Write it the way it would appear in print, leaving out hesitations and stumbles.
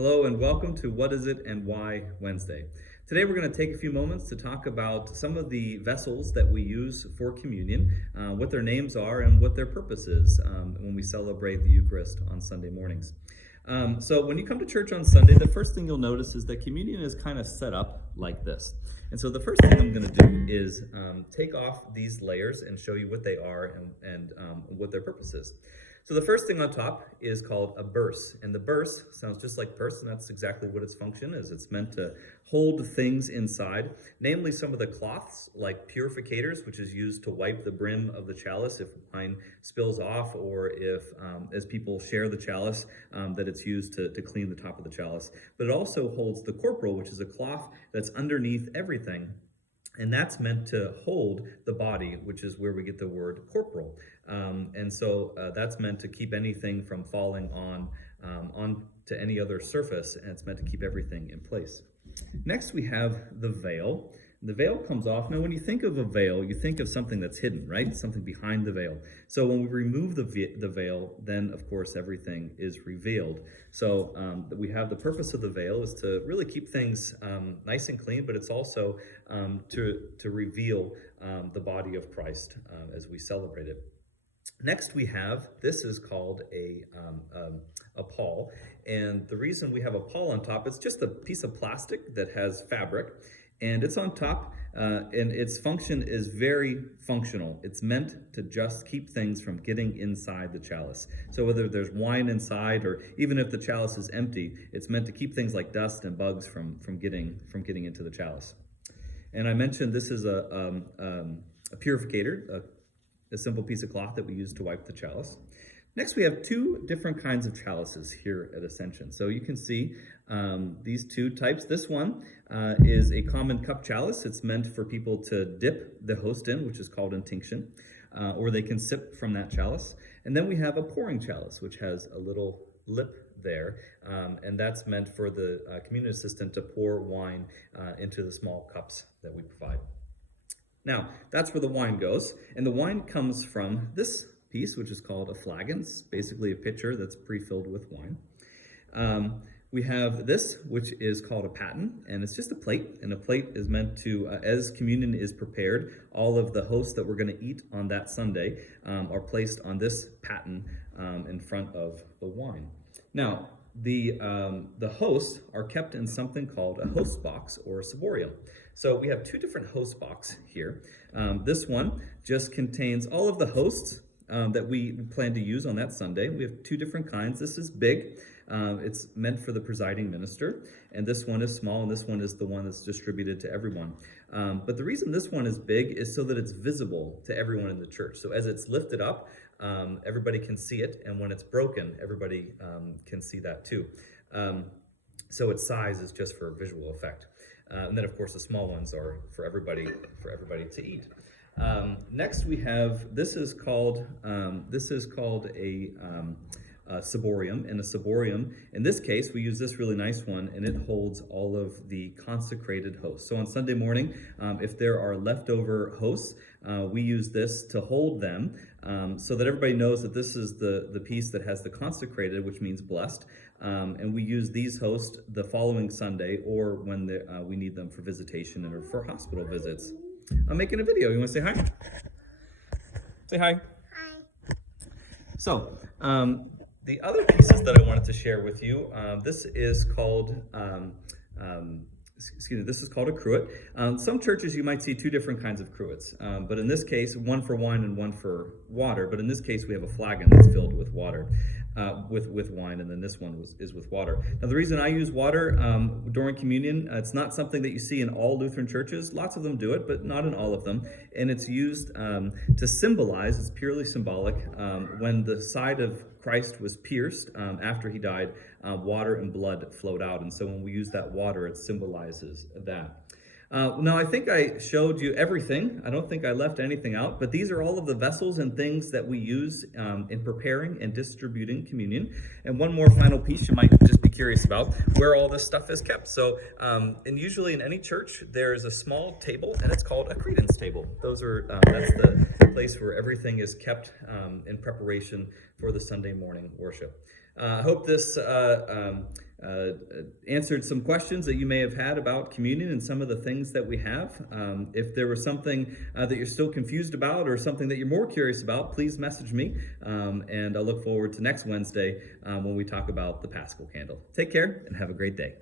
Hello and welcome to What Is It and Why Wednesday. Today we're going to take a few moments to talk about some of the vessels that we use for communion, what their names are and what their purpose is when we celebrate the Eucharist on Sunday mornings. So when you come to church on Sunday, the first thing you'll notice is that communion is kind of set up like this. And so the first thing I'm going to do is take off these layers and show you what they are and what their purpose is. So the first thing on top is called a burse, and the burse sounds just like purse, and that's exactly what its function is. It's meant to hold things inside, namely some of the cloths like purificators, which is used to wipe the brim of the chalice if wine spills off, or if, as people share the chalice, that it's used to clean the top of the chalice. But it also holds the corporal, which is a cloth that's underneath everything. And that's meant to hold the body, which is where we get the word corporal. And so that's meant to keep anything from falling on to any other surface, and it's meant to keep everything in place. Next, we have the veil. The veil comes off. Now, when you think of a veil, you think of something that's hidden, right? Something behind the veil. So when we remove the veil, then, of course, everything is revealed. So we have the purpose of the veil is to really keep things nice and clean, but it's also to reveal the body of Christ as we celebrate it. Next, we have, this is called a pall. And the reason we have a pall on top, it's just a piece of plastic that has fabric. And it's on top, and its function is very functional. It's meant to just keep things from getting inside the chalice. So whether there's wine inside, or even if the chalice is empty, it's meant to keep things like dust and bugs from getting into the chalice. And I mentioned this is a purificator, a simple piece of cloth that we use to wipe the chalice. Next, we have two different kinds of chalices here at Ascension. So you can see these two types. This one is a common cup chalice. It's meant for people to dip the host in, which is called intinction, or they can sip from that chalice. And then we have a pouring chalice, which has a little lip there, and that's meant for the communion assistant to pour wine into the small cups that we provide. Now, that's where the wine goes, and the wine comes from this piece, which is called a flagon. It's basically a pitcher that's pre-filled with wine. We have this, which is called a paten, and it's just a plate, and a plate is meant to, as communion is prepared, all of the hosts that we're going to eat on that Sunday are placed on this paten in front of the wine. Now, the hosts are kept in something called a host box or a ciborium. So we have two different host boxes here. This one just contains all of the hosts that we plan to use on that Sunday. We have two different kinds. This is big. It's meant for the presiding minister, and this one is small, and this one is the one that's distributed to everyone. But the reason this one is big is so that it's visible to everyone in the church. So as it's lifted up, everybody can see it, and when it's broken, everybody can see that too. So its size is just for visual effect. And then, of course, the small ones are for everybody to eat. Next, we have, this is called a ciborium, and a ciborium, in this case, we use this really nice one, and it holds all of the consecrated hosts. So on Sunday morning, if there are leftover hosts, we use this to hold them, so that everybody knows that this is the piece that has the consecrated, which means blessed, and we use these hosts the following Sunday, or when we need them for visitation or for hospital visits. I'm making a video. You want to say hi? Say hi. Hi. So, the other pieces that I wanted to share with you, this is called, this is called a cruet. Some churches you might see two different kinds of cruets, but in this case, one for wine and one for water. But in this case, we have a flagon that's filled with water, with wine, and then this one is with water. Now, the reason I use water during communion, it's not something that you see in all Lutheran churches. Lots of them do it, but not in all of them. And it's used to symbolize, it's purely symbolic, when the side of Christ was pierced after he died, water and blood flowed out. And so when we use that water, it symbolizes that. Now, I think I showed you everything. I don't think I left anything out, but these are all of the vessels and things that we use in preparing and distributing communion. And one more final piece you might just be curious about, where all this stuff is kept. So, and usually in any church, there's a small table, and it's called a credence table. Those are, that's the place where everything is kept in preparation for the Sunday morning worship. I hope this answered some questions that you may have had about communion and some of the things that we have. If there was something that you're still confused about or something that you're more curious about, please message me. And I look forward to next Wednesday when we talk about the Paschal Candle. Take care and have a great day.